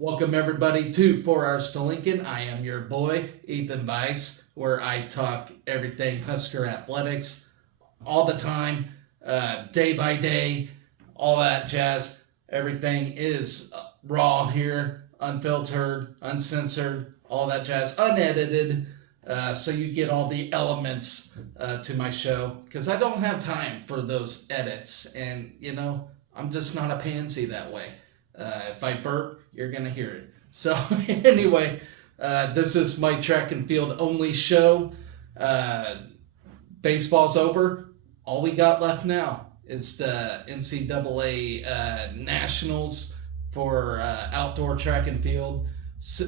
Welcome everybody to 4 Hours to Lincoln. I am your boy, Ethan Weiss, where I talk everything Husker athletics all the time, day by day, all that jazz. Everything is raw here, unfiltered, uncensored, all that jazz, unedited. So you get all the elements to my show because I don't have time for those edits. And, I'm just not a pansy that way. If I burp, you're going to hear it. So, anyway, this is my track and field only show. Baseball's over. All we got left now is the NCAA Nationals for outdoor track and field.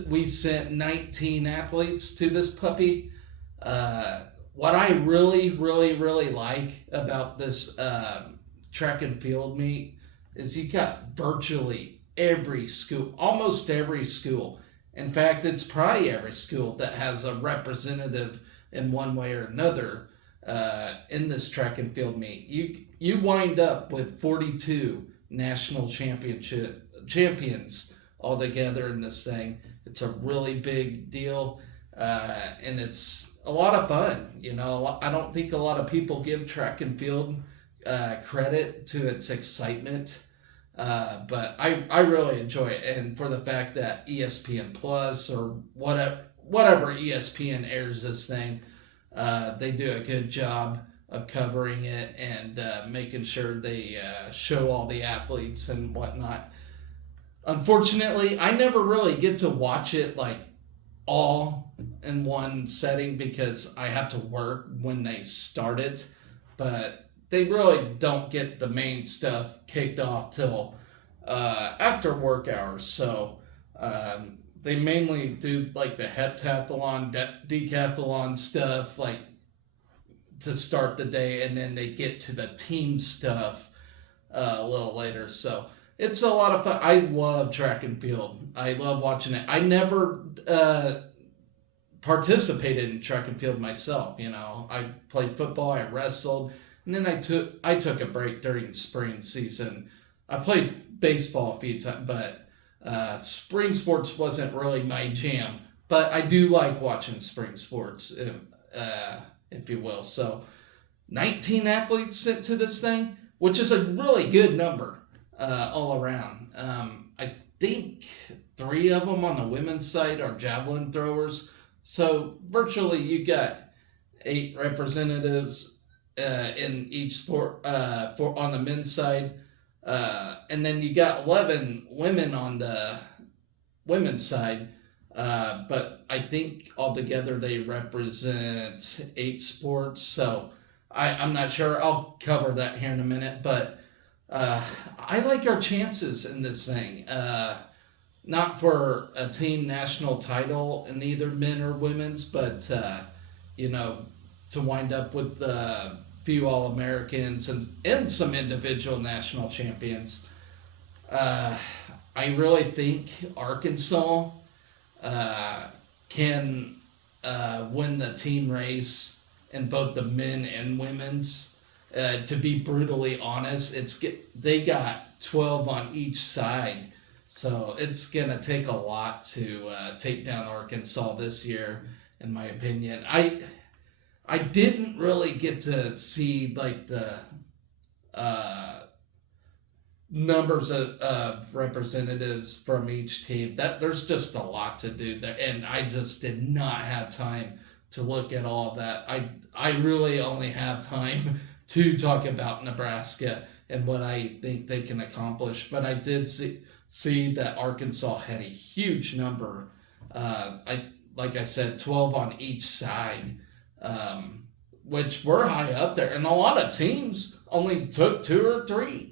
We sent 19 athletes to this puppy. What I really, really, really like about this track and field meet is you got virtually every school, almost every school. In fact, it's probably every school that has a representative in one way or another in this track and field meet. You wind up with 42 national champions all together in this thing. It's a really big deal, and it's a lot of fun. I don't think a lot of people give track and field credit to its excitement. But I really enjoy it, and for the fact that ESPN Plus or whatever ESPN airs this thing, they do a good job of covering it and making sure they show all the athletes and whatnot. Unfortunately, I never really get to watch it like all in one setting because I have to work when they start it, but they really don't get the main stuff kicked off till after work hours. So they mainly do like the heptathlon, decathlon stuff, like to start the day, and then they get to the team stuff a little later. So it's a lot of fun. I love track and field. I love watching it. I never participated in track and field myself. I played football, I wrestled, and then I took a break during spring season. I played baseball a few times, but spring sports wasn't really my jam. But I do like watching spring sports, if you will. So 19 athletes sent to this thing, which is a really good number all around. I think 3 of them on the women's side are javelin throwers. So virtually you got 8 representatives in each sport for on the men's side, and then you got 11 women on the women's side. But I think altogether they represent 8 sports. So I'm not sure. I'll cover that here in a minute. But I like our chances in this thing. Not for a team national title in either men or women's, but to wind up with a few All-Americans and some individual national champions. I really think Arkansas can win the team race in both the men and women's. To be brutally honest, they got 12 on each side. So it's going to take a lot to take down Arkansas this year, in my opinion. I didn't really get to see like the numbers of representatives from each team. That there's just a lot to do there, and I just did not have time to look at all of that. I really only have time to talk about Nebraska and what I think they can accomplish. But I did see that Arkansas had a huge number. Like I said, 12 on each side, which were high up there, and a lot of teams only took 2 or 3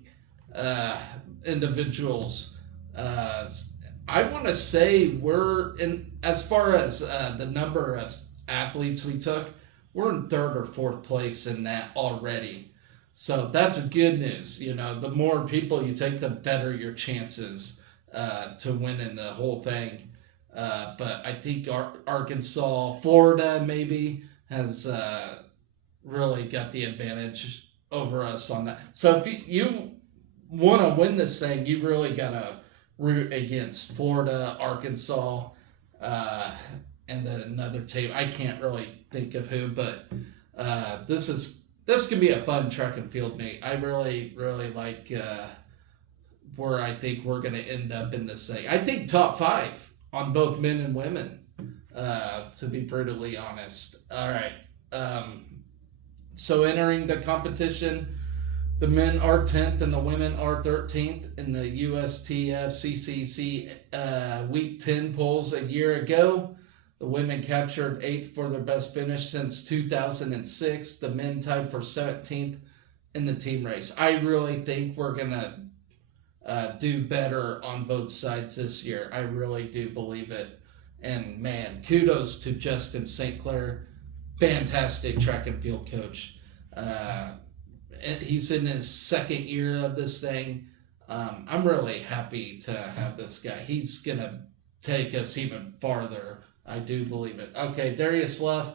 individuals. I want to say we're in as far as the number of athletes we took, we're in 3rd or 4th place in that already. So that's good news. The more people you take, the better your chances to win in the whole thing. But I think Arkansas, Florida maybe has really got the advantage over us on that. So if you want to win this thing, you really got to root against Florida, Arkansas, uh, and then another team. I can't really think of who, but this can be a fun track and field meet. I really like where I think we're going to end up in this thing. I think top 5 on both men and women. To be brutally honest. All right. So entering the competition, the men are 10th and the women are 13th in the USTF CCC Week 10 polls a year ago. The women captured 8th for their best finish since 2006. The men tied for 17th in the team race. I really think we're going to do better on both sides this year. I really do believe it. And man, kudos to Justin St. Clair, fantastic track and field coach. He's in his second year of this thing. I'm really happy to have this guy. He's going to take us even farther. I do believe it. Okay, Darius Luff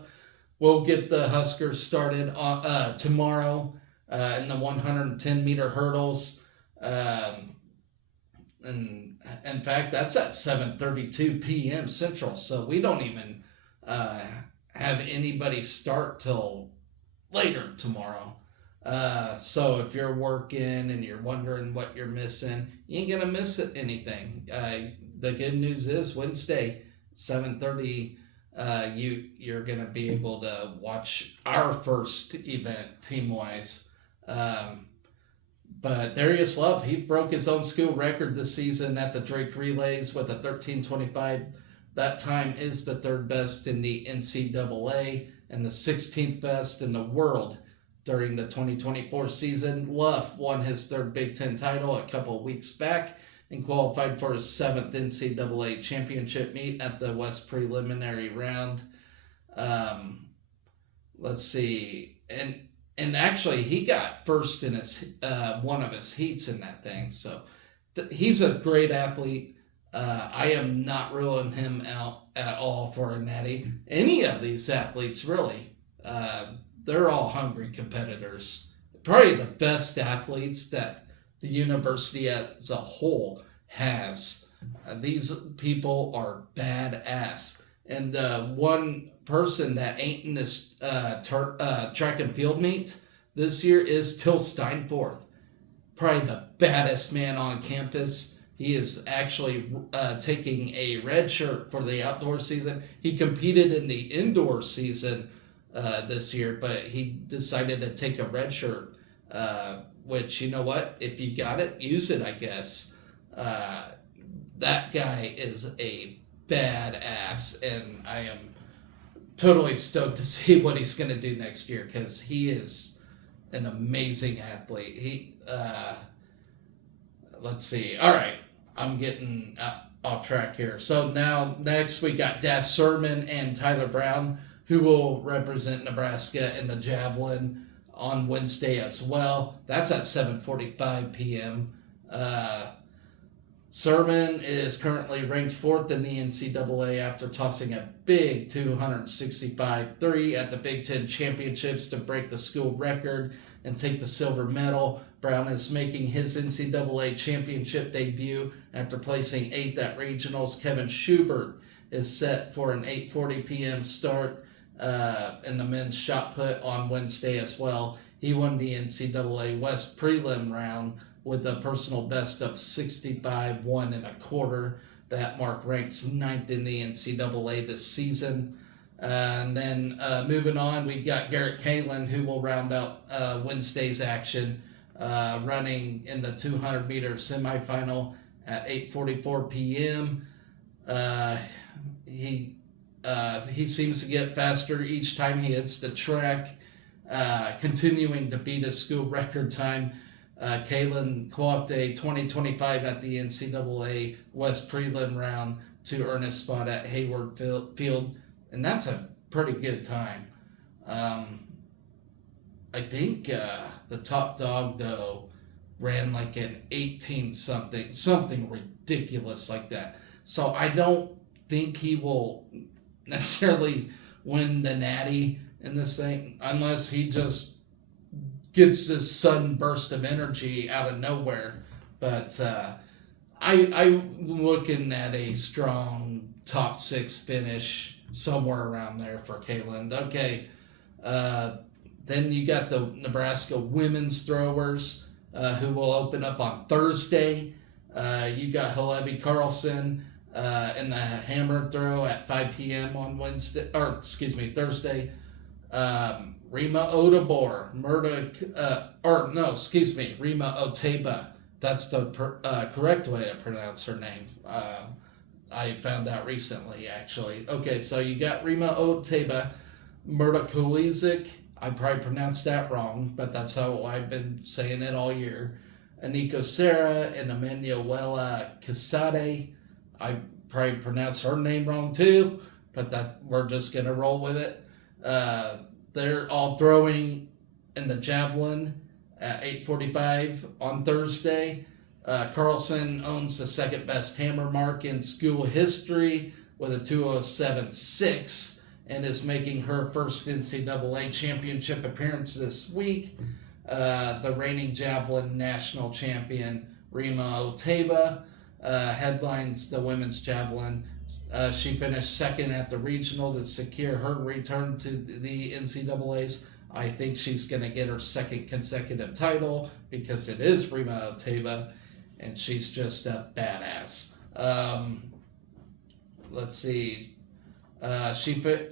will get the Huskers started on, tomorrow in the 110-meter hurdles. And in fact, that's at 7:32 p.m. Central, so we don't even have anybody start till later tomorrow. So if you're working and you're wondering what you're missing, you ain't gonna miss anything. The good news is Wednesday, 7:30, you're gonna be able to watch our first event team-wise. But Darius Love, he broke his own school record this season at the Drake Relays with a 13:25. That time is the 3rd best in the NCAA and the 16th best in the world during the 2024 season. Luff won his 3rd Big Ten title a couple of weeks back and qualified for his 7th NCAA championship meet at the West preliminary round. Let's see. And actually, he got first in his one of his heats in that thing. So he's a great athlete. I am not ruling him out at all for a natty. Any of these athletes, really. They're all hungry competitors. Probably the best athletes that the university as a whole has. These people are badass. And one person that ain't in this track and field meet this year is Till Steinforth. Probably the baddest man on campus. He is actually taking a red shirt for the outdoor season. He competed in the indoor season this year, but he decided to take a red shirt, which, you know what? If you got it, use it, I guess. That guy is a badass, and I am totally stoked to see what he's going to do next year because he is an amazing athlete. Let's see. All right. I'm getting off track here. So now next we got Dash Sermon and Tyler Brown, who will represent Nebraska in the javelin on Wednesday as well. That's at 7:45 p.m. Sermon is currently ranked 4th in the NCAA after tossing a big 265-3 at the Big Ten Championships to break the school record and take the silver medal. Brown is making his NCAA championship debut after placing 8th at regionals. Kevin Schubert is set for an 8:40 p.m. start in the men's shot put on Wednesday as well. He won the NCAA West prelim round with a personal best of 65 1 1/4. That mark ranks 9th in the NCAA this season. And then moving on, we got Garrett Kalin, who will round out Wednesday's action, running in the 200-meter semifinal at 8:44 p.m. He seems to get faster each time he hits the track, continuing to beat his school record time. Kalin clocked a 20:25 at the NCAA West prelim round to earn his spot at Hayward Field, and that's a pretty good time. I think the top dog, though, ran like an 18-something ridiculous like that. So I don't think he will necessarily win the natty in this thing unless he just gets this sudden burst of energy out of nowhere. But I'm looking at a strong top 6 finish somewhere around there for Kaylin. Okay, uh, then you got the Nebraska women's throwers who will open up on Thursday. You got Halevi Carlson in the hammer throw at 5 p.m. on Thursday. Rima Odabor, Rima Oteba. That's the correct way to pronounce her name. I found out recently, actually. Okay, so you got Rima Oteba, Murda Kulizik. I probably pronounced that wrong, but that's how I've been saying it all year. Aniko Serra and Emanuela Casade. I probably pronounced her name wrong too, but we're just gonna roll with it. They're all throwing in the javelin at 8:45 on Thursday. Carlson owns the second best hammer mark in school history with a 2:07.6 and is making her first NCAA championship appearance this week. The reigning javelin national champion Rima Oteba headlines the women's javelin. She finished second at the regional to secure her return to the NCAAs. I think she's going to get her second consecutive title because it is Rima Oteba, and she's just a badass. Let's see. Kulizik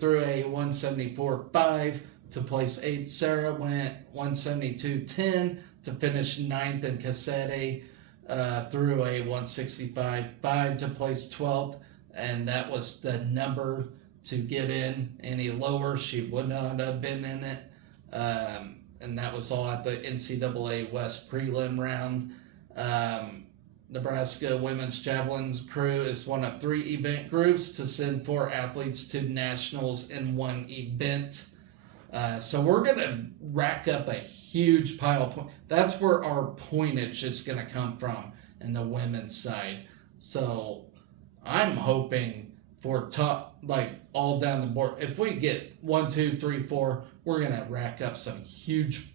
threw a 174.5 to place 8th. Sarah went 172.10 to finish 9th, and Casade threw a 165.5 to place 12th, and that was the number to get in. Any lower, she would not have been in it. And that was all at the NCAA West prelim round. Nebraska women's javelin crew is one of 3 event groups to send 4 athletes to nationals in one event. So we're going to rack up a huge pile of points. That's where our pointage is going to come from in the women's side. So I'm hoping for top, like all down the board. If we get 1, 2, 3, 4, we're going to rack up some huge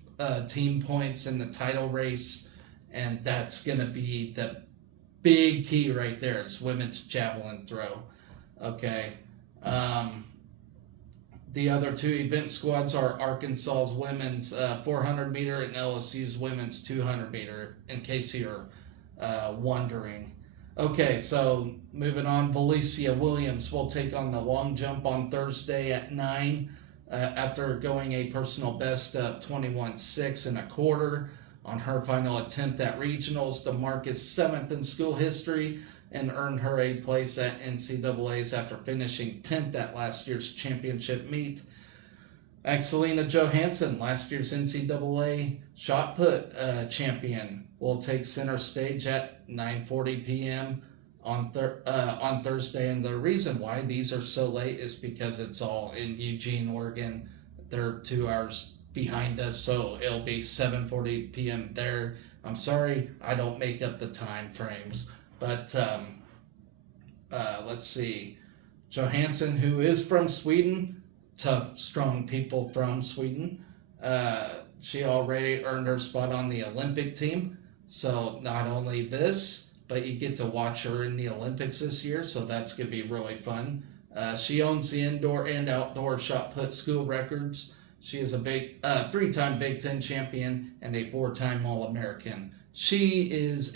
team points in the title race. And that's going to be the big key right there. It's women's javelin throw. Okay. The other 2 event squads are Arkansas's women's 400 meter and LSU's women's 200 meter, in case you're wondering. Okay, so moving on, Valencia Williams will take on the long jump on Thursday at 9 after going a personal best of 21.6 and a quarter on her final attempt at regionals. The mark is 7th in school history and earned her a place at NCAAs after finishing 10th at last year's championship meet. Axelina Johansson, last year's NCAA shot put champion, will take center stage at 9:40 p.m. on Thursday. And the reason why these are so late is because it's all in Eugene, Oregon. They're 2 hours behind us, so it'll be 7:40 p.m. there. I'm sorry, I don't make up the time frames. But let's see. Johansson, who is from Sweden, tough, strong people from Sweden. She already earned her spot on the Olympic team. So not only this, but you get to watch her in the Olympics this year. So that's going to be really fun. She owns the indoor and outdoor shot put school records. She is a 3-time Big Ten champion and a 4-time All-American. She is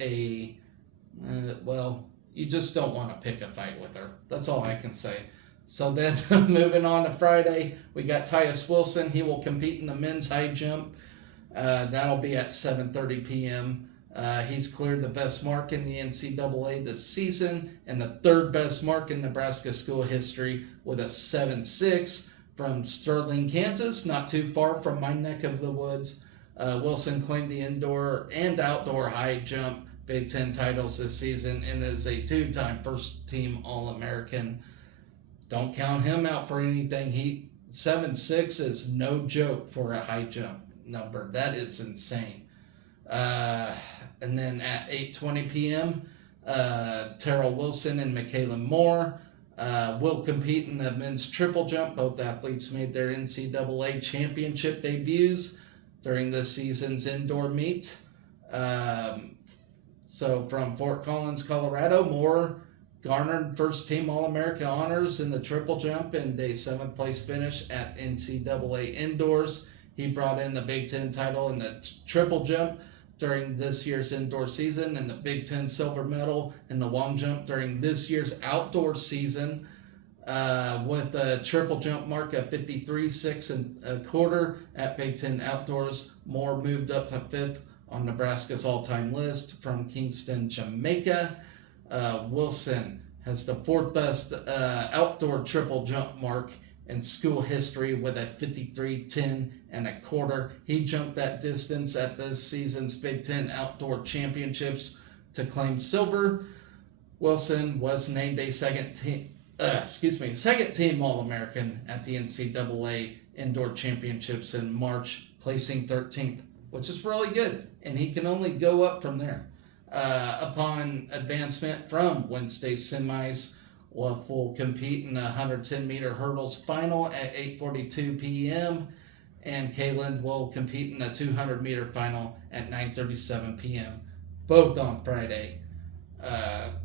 you just don't want to pick a fight with her. That's all I can say. So then moving on to Friday, we got Tyus Wilson. He will compete in the men's high jump. That'll be at 7:30 p.m. He's cleared the best mark in the NCAA this season and the 3rd best mark in Nebraska school history with a 7.6 from Sterling, Kansas, not too far from my neck of the woods. Wilson claimed the indoor and outdoor high jump Big Ten titles this season and is a 2-time first-team All-American. Don't count him out for anything. 7.6 is no joke for a high jump number. That is insane. And then at 8:20 p.m., Terrell Wilson and Michaela Moore will compete in the men's triple jump. Both athletes made their NCAA championship debuts during this season's indoor meet. So from Fort Collins, Colorado, Moore garnered first team All America honors in the triple jump and a 7th place finish at NCAA indoors. He brought in the Big Ten title in the triple jump during this year's indoor season and the Big Ten silver medal in the long jump during this year's outdoor season. With a triple jump mark of 53.6 and a quarter at Big Ten Outdoors, Moore moved up to 5th on Nebraska's all-time list from Kingston, Jamaica. Wilson has the 4th best outdoor triple jump mark in school history with a 53.10 and a quarter. He jumped that distance at this season's Big Ten Outdoor Championships to claim silver. Wilson was named a second team All-American at the NCAA Indoor Championships in March, placing 13th, which is really good, and he can only go up from there. Upon advancement from Wednesday's semis, Wolf will compete in the 110-meter hurdles final at 8:42 p.m., and Kalen will compete in the 200-meter final at 9:37 p.m., both on Friday.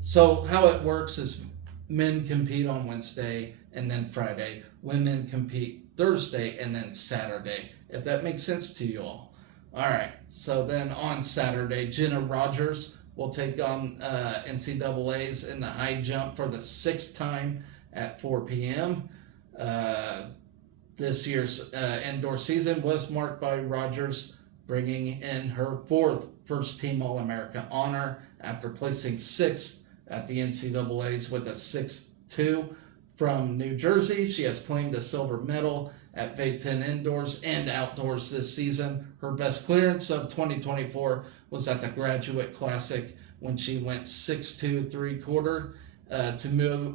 So how it works is men compete on Wednesday and then Friday. Women compete Thursday and then Saturday, if that makes sense to you all. All right, so then on Saturday, Jenna Rogers will take on NCAAs in the high jump for the 6th time at 4 p.m. This year's indoor season was marked by Rogers bringing in her 4th first-team All-America honor after placing 6th at the NCAAs with a 6.2 from New Jersey. She has claimed a silver medal at Big Ten indoors and outdoors this season. Her best clearance of 2024 was at the Graduate Classic when she went 6.2 3/4 to move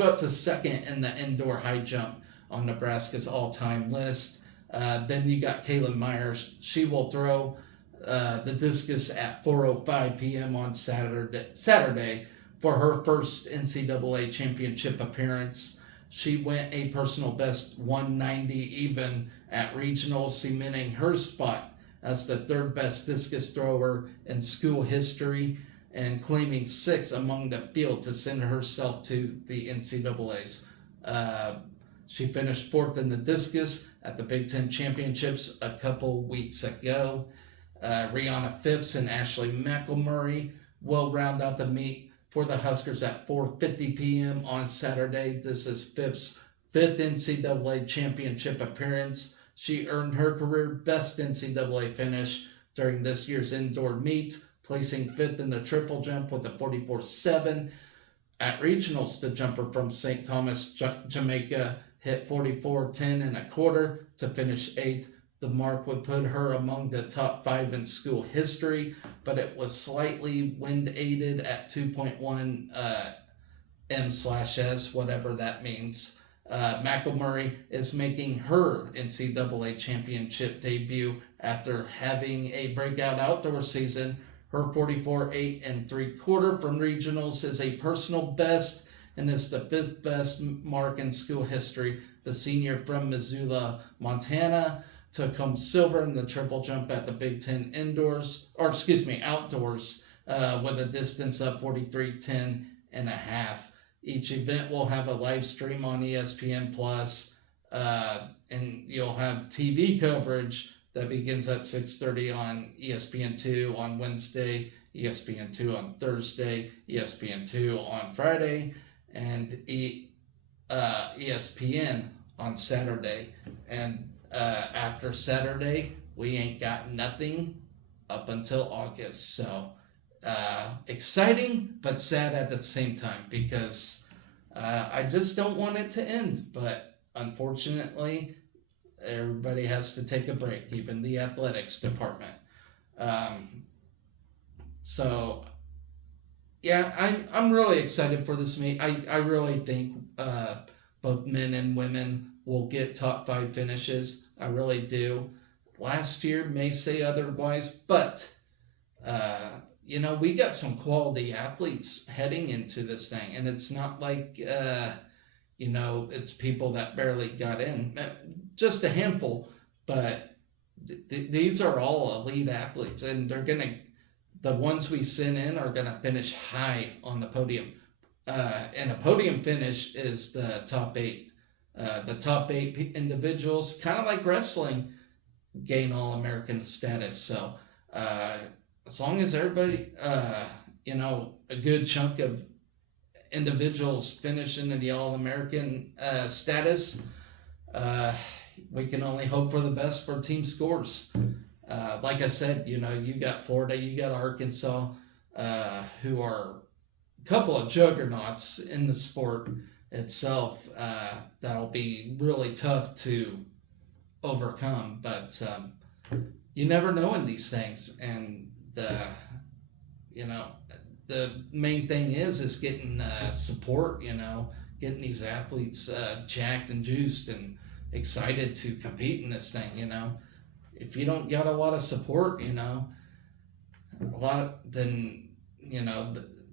up to 2nd in the indoor high jump on Nebraska's all-time list. Then you got Kaylin Myers. She will throw the discus at 4:05 p.m. on Saturday for her first NCAA championship appearance. She went a personal best 190 even at regionals, cementing her spot as the 3rd best discus thrower in school history and claiming 6th among the field to send herself to the NCAAs. She finished 4th in the discus at the Big Ten Championships a couple weeks ago. Rihanna Phipps and Ashley McElmurray will round out the meet for the Huskers at 4:50 p.m. on Saturday. This is Phipps' 5th NCAA championship appearance. She earned her career best NCAA finish during this year's indoor meet, placing 5th in the triple jump with a 44.7. At regionals, the jumper from St. Thomas, Jamaica, hit 44.10 and a quarter to finish 8th. The mark would put her among the top 5 in school history, but it was slightly wind-aided at 2.1 M/S, whatever that means. McElmurray is making her NCAA championship debut after having a breakout outdoor season. Her 44.8 3/4 from regionals is a personal best and is the 5th best mark in school history. The senior from Missoula, Montana, took home silver in the triple jump at the Big Ten outdoors with a distance of 43.10 and a half. Each event will have a live stream on ESPN Plus, and you'll have TV coverage that begins at 6:30 on ESPN2 on Wednesday, ESPN2 on Thursday, ESPN2 on Friday, and ESPN on Saturday. And after Saturday, we ain't got nothing up until August. So exciting, but sad at the same time because I just don't want it to end. But unfortunately, everybody has to take a break, even the athletics department. So yeah, I'm really excited for this meet. I really think both men and women will get top 5 finishes. I really do. Last year may say otherwise, but we got some quality athletes heading into this thing, and it's not like it's people that barely got in. Just a handful, but these are all elite athletes, and they're gonna the ones we send in are going to finish high on the podium. And a podium finish is the top 8. The top 8 individuals, kind of like wrestling, gain All-American status. So as long as everybody, a good chunk of individuals finish into the All-American status, we can only hope for the best for team scores. Like I said, you got Florida, you got Arkansas, who are a couple of juggernauts in the sport itself. That'll be really tough to overcome, but you never know in these things. And the main thing is getting support. Getting these athletes jacked and juiced and excited to compete in this thing. If you don't got a lot of support,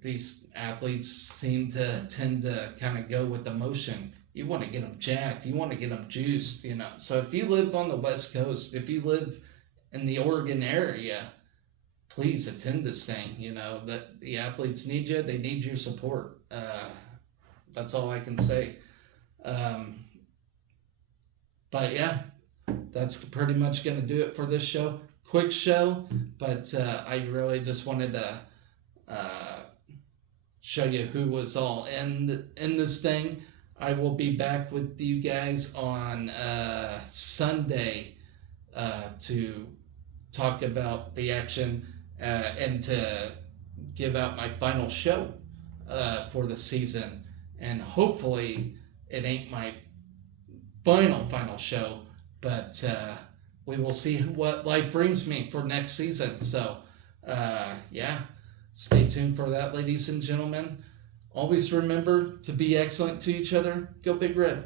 these athletes tend to kind of go with the motion. You want to get them jacked. You want to get them juiced, So if you live on the West Coast, if you live in the Oregon area, please attend this thing. That the athletes need you. They need your support. That's all I can say. But yeah, that's pretty much going to do it for this show. Quick show, but I really just wanted to show you who was all in this thing. I will be back with you guys on Sunday to talk about the action and to give out my final show for the season. And hopefully it ain't my final show, but we will see what life brings me for next season. So stay tuned for that, ladies and gentlemen. Always remember to be excellent to each other. Go Big Red.